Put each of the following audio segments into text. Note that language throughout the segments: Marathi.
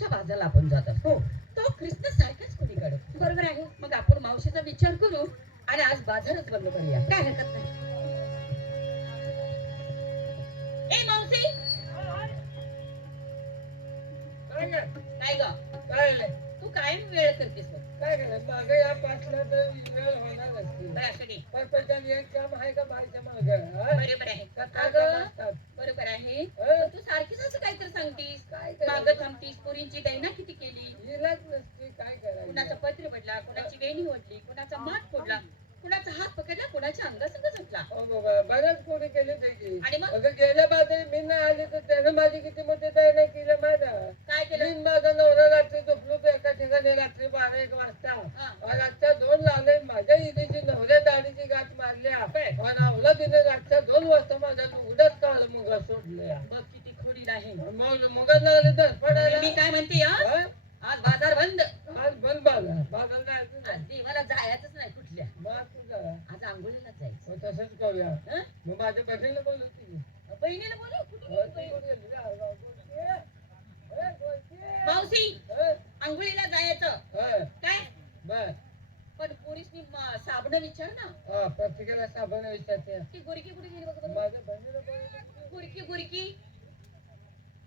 येशूच्या बाजाला आपण जात असतो. तो ख्रिस्त सारखाच कोणी काढत. बरोबर आहे. मग आपण मावशीचा विचार करू आणि आज बाजारच बंद करूया. काय हरकत नाही. ए मावशी काय ग काय तू कायम वेळ करतेस बघ. काय करायचं मागे या पाचला तर वेळ होणार असते. बरोबर एक काम आहे का बाईच्या माग आहे. अगं बरोबर आहे. तू सारखीच असं काहीतरी सांगतीस. मागं थांबतीस. पोरींची दैना किती केली. हिलाच नसते काय करायचं. कुणाचा पत्र पडला, कुणाची वेणी ओढली, कुणाचा माठ फोडला, कुणाचा हात पकडला, कुणाच्या अंगासंग सुटला. बऱ्याच कोणी केले त्याची. आणि मग गेल्या बाजू मी नाही आली तर त्यानं माझी किती मध्ये तयार नाही केलं माझा. काय केलं. माझा नवरा रात्री झोपलो तो एका ठिकाणी रात्री 12-1 वाजता. रातच्या 2 लावले माझ्या इथेची नवऱ्या दाढीची गाठ मारल्या. आवला तिने रातच्या 2 वाजता माझ्या लुगड्यात काळ मुगा सोडल्या. बघ किती खोडी आहे. मग मुगात लागले तर पडायला. मी काय म्हणते आज बाजार बंद. आज बंद बाजार जायचं आज देवाला जायचंच नाही कुठल्या. आज आंघोळीला जायचं. तसंच करूया. मग माझ्या बहिणीला बोलवते. बहिणीला बोलव. कुठे मावशी आंघोळीला जायचं. काय बर पण पोरीसनी साबण विचार ना. प्रत्येकाला साबण विचारते. ती गुरकी कुठे गेली बघ. माझ्या बहिणीला बोलवते. गुरकी गुरकी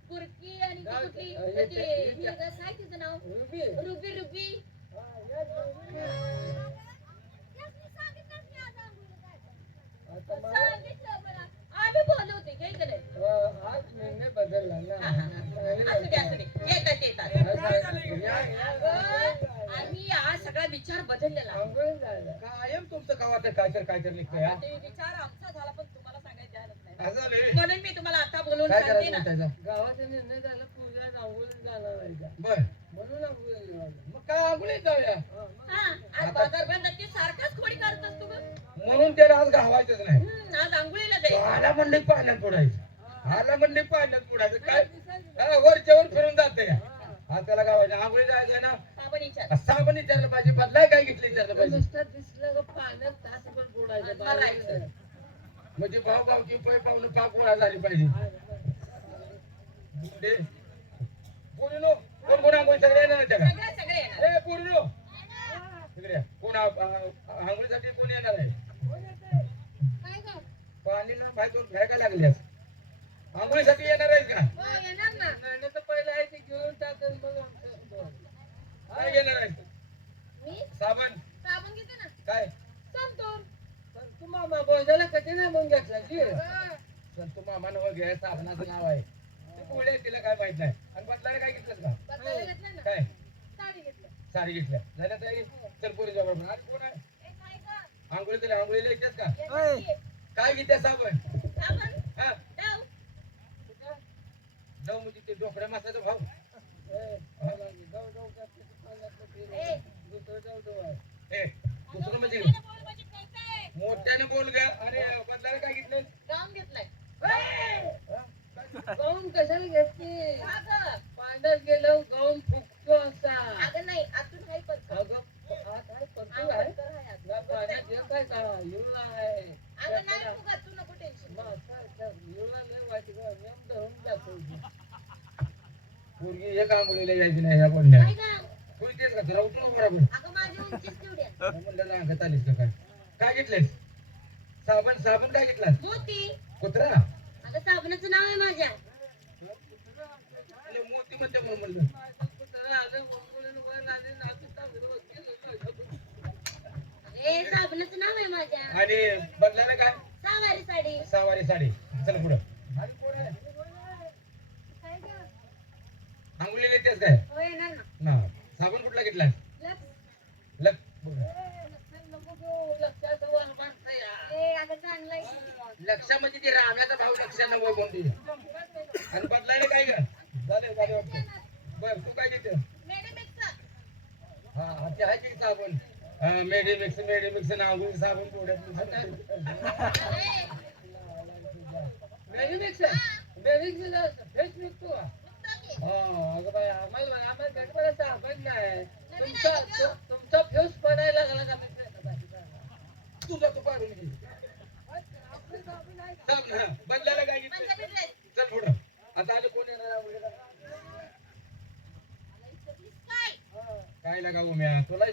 गुरकी आणि ती कुठली काय तिचं नाव. Ruby ruby ruby. आम्ही बोलवते काय केलंय. आज निर्णय बदलला ना. आम्ही आज सगळा विचार बदललेला. कायम तुमचं गावात काहीतरी निघतंय. विचार आमचा झाला पण तुम्हाला सांगायचं ध्यानच नाही. नाही. म्हणून मी तुम्हाला आता बोलवून सांगते ना. गावाचा निर्णय झाला पूजा आंघोळीत जाणार आहे. बर म्हणून आंघोळी मग काय आंघोळीत जाऊया. आज बाजार बंद ती सारखाच खोडी करत असतो ग. म्हणून त्याला आज घावायचंच नाही. आज आंघोळीला जायचं. आला म्हणले पाण्यात बुडायचं. आला म्हणले पाण्यात बुडायचं. काय वरच्यावर फिरून जाते का. आज त्याला गावायचं आंघोळी जायचं ना. साबण विचारलं पाहिजे. बदलाय काय घेतलं विचारलं पाहिजे. दिसलं पाण्यात तासभर बुडायचं. म्हणजे भावगावची पाहुणं पाक गोळा झाली पाहिजे. पोरीनो कोण कोण आंघोळी सगळे येणार त्या का. पोरीनो तिकडे कोण आंघोळीसाठी कोण येणार आहे. पाणी ना बाहेर घ्यायला लागली. आंघोळीसाठी येणार आहे का. पहिलं आहे ते घेऊन टाकून काय घेणार आहे. साबण काय तू मामा बोजायला कधी नाही मग घेतला जी. संतू मामा नव घ्या साबणाचं नाव आहे. ते पोळे तिला काय माहित नाही. आणि बदलायला काय घेतलं का. काय साडी घेतल्या झाल्या तयारी. तर पोरीच्या बरोबर आज कोण आहे. आंघोळीला आंघोळीला येतेच का. काय घेत्या साबण. हा जाऊ म्हणजे ते डोकड्या मासाचा भाव. दुसरं म्हणजे मोठ्याने बोल ग. अरे बदलायला काय घेतलं. गाऊन कशाला घेतली. पाण्यात गेलो गाऊन फुकतो असा. काय करा युवा आहे. पोरगी एक आंघोळीला यायची नाही ह्या बोलण्या. कोणी तेच का तुला उठून बरोबर म्हणलं रांगत आलीस का काय. काय घेतलेस. साबण काय घेतला. कुत्रा साबणाचं नाव आहे माझ्या. मोती म्हणते मग म्हणलं. साबणाचं नाव आहे माझ्या. आणि बदलायला काय. सहावारी साडी. चल पुढं. आंघोळीला येतेस काय ना. साबण कुठला घेतला. लक्षा म्हणजे ते राम्याचा भाव लक्षा नव्वद कोणती. आणि बदलायला काय का. झाले बर तू काय घेते. हा ते आहे की साबण. मेडिमिक्स आंघोळी साबण पोड्यात. अगं बाई आम्हाला गडबड साबण नाही. तुमचा फ्यूज पडायला लागला का. तुझा तू पाडून घे. बदलायला काय घेतलं. चल पुढं. आता आलं कोण येणार. काय लागा उम्या तुला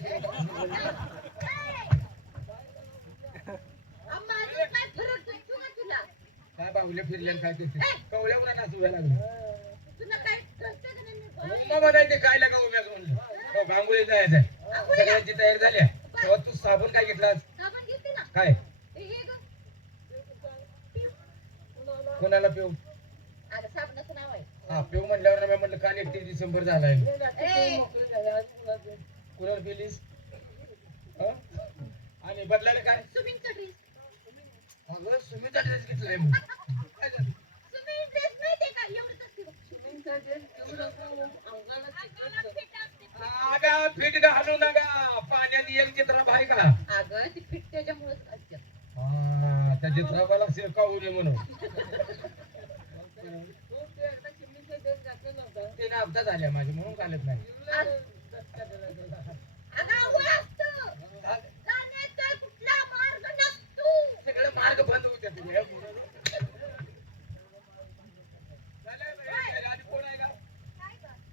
अम्मा, अजून काय फरक दिसतो का तुला? काय बाहुले फिरले आणि काय करते कवल्यावर नाचूया लागले तुला काय कळतं का नाही? मी उमा बघायचे काय लागा उम्याच म्हणलं हो गांगुली जायचंय सगळ्यांची तयारी झाली तेव्हा तू साबण काय घेतलास साबण घेते ना. काय हे गं. कोणाला पिऊ अगं, साबणाचं नाव आहे. हा पिऊ म्हणल्यावर मी म्हटलं काल 31 डिसेंबर झालाय ए, कुणाला पिलीस हं? आणि बदलायला काय स्विमिंगचा ड्रेस. अगं सुमीचा ड्रेस घेतलाय मग काय झालं? स्विमिंग ड्रेस माहितीये का? एवढंच असते बघ. अगं फिट घालू नका पाण्यात एक चित्र बाय का अगं, ती फिट त्याच्यामुळेच असते. हा त्या चित्राबाला शिरकावू नये म्हणून ते ना अपघात झाल्या माझे म्हणून चालत नाही अगं, आवड असतं. जाण्याचा कुठला मार्ग नसतो. सगळे मार्ग बंद होते तुझे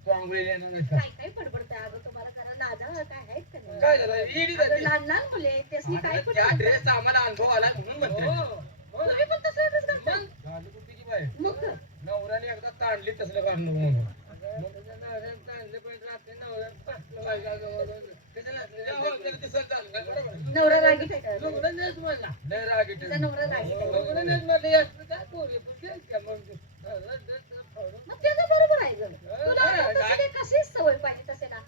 तू आंघोळीला येणार नाहीस का? काय काय बडबडताय अगं? तुम्हाला जरा लाजा काय आहेत का नाही? काय झालं ईडी अगं, झाली. लहान लहान मुले आहेत, त्यासनी काय अगं, पण त्या म्हणतात. ड्रेसचा आम्हाला अनुभव आला म्हणून म्हणते तुम्ही पण तसंच करता. झाली कुठची बाय मग काय? नवऱ्याने एकदा ताणली तसलं काढ नको म्हणून हो, त्याला दिसत झालं काय बरोबर आहे. नवरा रागीट आहे का? लय राग येते. तिचा नवरा रागीट आहे. मग त्याचं बरोबर आहे गं. तुला तसं ते कशीच सवय पाहिजे तसे ना.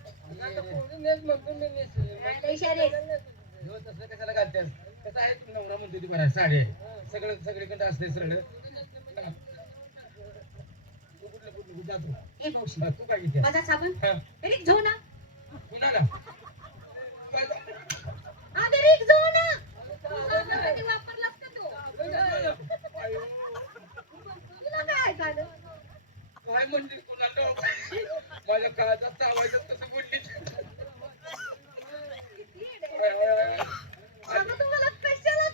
लय शारे. हो, तसलं कशाला घालतेस कसं आहे तू नवरा म्हणतो ती बरं साडी आहे सगळं सगळीकडे असते सगळं तू कुठलं कुठलं जातो ए मावशी, तू काय घेते माझा साबण हा रिक जाऊ ना. कुणाला काय अगं, रिक जाऊ ना. कधी वापरलास का तू? आयो, तुला काय झालं? काय म्हणते कुणाला माझ्या काळजात चावायचं तसं बोलली अगं, तुम्हाला कशाला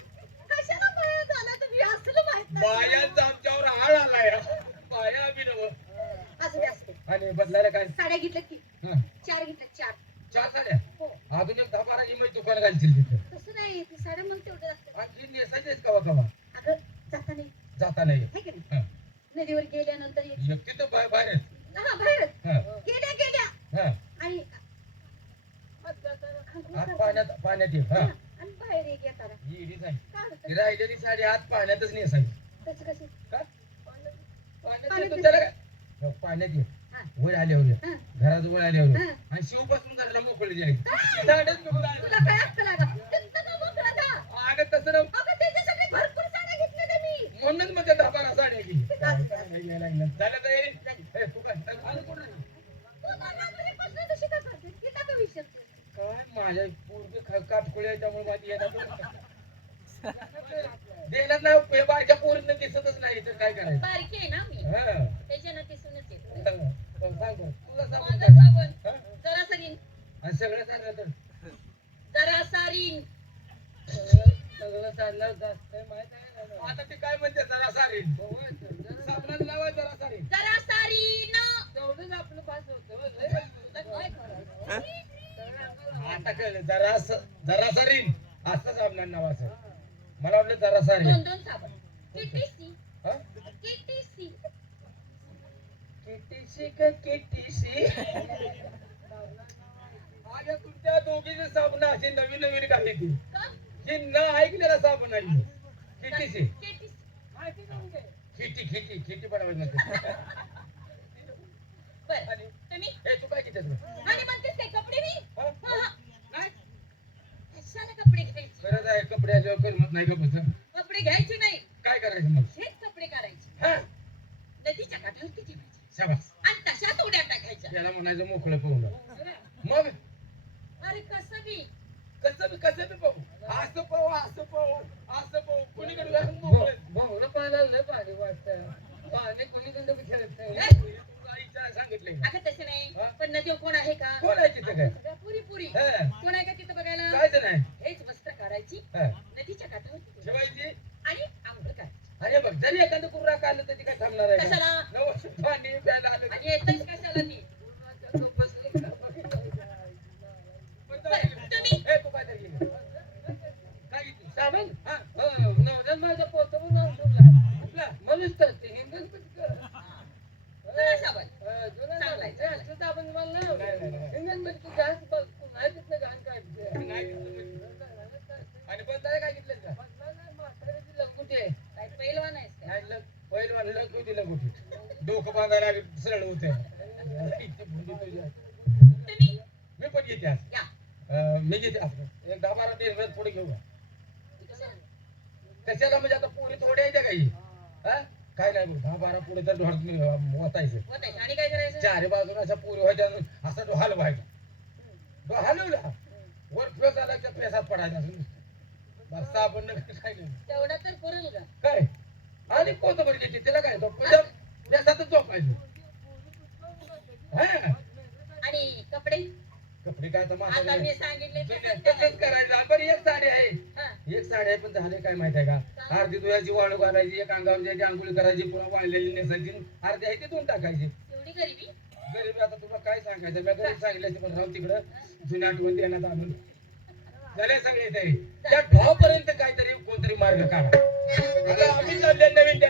कशाला भय झाला? तुम्ही असलं माहित नाही. बायांचा आमच्यावर आळ आलाय बाया बी नव असू दे, असू दे. आणि बदलायला काय साड्या घेतल्या की हा 4 घेतल्या 4. 4 साड्या हो. अजून एक 10-12 इमेज दुकान घालतील तिथे तसं नाही, ती साड्या मग तेवढं असतं. आणखी नेसायचेच कवा कवा अगं, जाता नाही जाता नाही है की नाही? हा. नदीवर गेल्यानंतर एकटी तर बाहेर आहेत. हा, बाहेर हा गेल्या गेल्या हा आणि आत पाण्यात ये हा आणि बाहेर एक येताना ही इडीच आहे काय होतं? ती राहिलेली साडी आत पाण्यातच नेसायची कसं कसं? का पाण्यात पाण्यात त्याला काय हो, पाण्यात ये हा. वर आल्यावर हा. घरात वर आल्यावर हा. आणि शिवपासून घराला मोकळी जायची साड्याच नको घालायला. तुला काय असतं लागा? त्यांचं का मग राजा? अगं तसं ना अगं, त्याच्यासाठी भरपूर साड्या घेतल्या मी. म्हणूनच मग त्या 10-12 साड्या घे असं. झालं तर ए, तू काय आणि कोण आहे? तू मला घरी बसल्या कशी का करते? तिला का विचारते? काय माझ्या पूर्वी काटकुळी आहे त्यामुळे माझी येणार देण्यात नाही बायच्या पोरींना दिसतच नाही तर काय करायचं बारकी आहे ना मी, हा त्याच्यानं दिसूनच येत. सांग बरं. तुला सांगू माझं काय? साबण हा? जरा सरीन, आणि सगळं सांगलं तर जरा सारीन. सगळं चाललं जास्त माहित आहे ना. आता ती काय म्हणते जरा सारीन साबणाचं नाव आहे जरा सारीन जरा सारीन. तेवढंच आपलं पास होतं लय काय करायचं? आता कळलं जरा सारीन असं साबणाचं नाव असं मला वाटलं जरा सारीन 2 साबण. केटीसी हा केटीसी. केटीसी का केटीसी अगं तुमच्या दोघीचे साबण अशी नवीन नवीन काही ती का? ही न ऐकलेला साबण आहे केटीसी केटीसी. माहिती नाही काय? खिटी बनवायची म्हणते बरं, आणि तुम्ही हे तू काय घेतेस गं? आणि म्हणतेस काय कपडे नाही? हा? हा. नाही कशाला कपडे घ्यायचे? खरंच आहे कपड्याशिवाय करमत नाही गं बस कपडे घ्यायचे नाही, काय करायचं मग हेच कपडे करायचे. हा नदीच्या काठावरती ठेवायचे शाबास आणि तशाच उड्या टाकायच्या. त्याला म्हणायचं मोकळं पाहून मग अरे कसं बी कसं बी पाहू असं पाहू कोणीकडे जाऊन मोकळं भोंगलं पाहायला लय भारी वाटतं. पाणी कोणीकडे बी खेळत नाही. तुला इच्छा सांगितले अगं तसं नाही. हा? पण नदीवर कोण आहे का? कोण आहे तिथे काय पुरी पुरी हा, कोण आहे का तिथं बघायला? कायच नाही हेच वस्त्र काढायची, हा, नदीच्या काठावरती ठेवायची आणि आंघोळ करायची. अरे बघ जरी एखादं कुर्रा काढलं तर ती काय थांबणार आहे का? कशाला? नवस पाणी प्यायला आलं आणि येतच कशाला ती? बसली का? साबण हा. नवऱ्यात माझ्या पोतं नाव ठेवलं कुठला म्हणून तर ते हिंदच जुना साबण. चांगलाय, चांगलाय. असं साबण मला नाही, नाही, नाही. हिंदन म्हणजे जास्त नाही तिथलं घाण काढते नाही घेतलं म्हणजे. आणि बदलायला काय घेतलं का म्हाताऱ्याची लंगुटे काय पैलवान आहेस का? नाही पहिलं लग्न दिलं कुठे डोकं बांधायला सरळ होते तुम्ही मी पण घेते आज. या. मी घेते आज. एक 10-12 दिवस पुढे घेऊ का? कशाला म्हणजे आता पोरी थोड्या यायच्या काही हा? काय नाही बघ 10-12 पुढे तर वाचायचं होतायचं. आणि काय करायचं? चारी बाजून अशा पुरी व्हायच्या असा तो हलवायचा हलवला वर फेस आला की फेसात पडायचा बस साबण काय नाही तेवढा तर पुरेल का? काय आणि कोथंबरी घेते त्याला काय फेसातच झोपायचं हा आणि कपडे कपडे काय तर आता म्हातारी मी सांगितले तसंच तसंच करायचं. करायचं बरं एक साडी आहे हा. एक साडी आहे पण झाले काय माहित आहे का अर्धी दुधाची वाळू घालायची एक अंगावर जायची आंघोळी करायची पुन्हा वाळलेली नेसायची अर्धी आहे ती धुवून टाकायची एवढी गरिबी? गरीबी आता तुला काय सांगायचं मी घरी सांगितलं पण राहून तिकडं जुन्या आठवण देण्यात आणून झाले सगळे तरी त्या ढॉपर्यंत काहीतरी कोणतरी मार्ग काढा आता आम्ही चालले नवीन त्या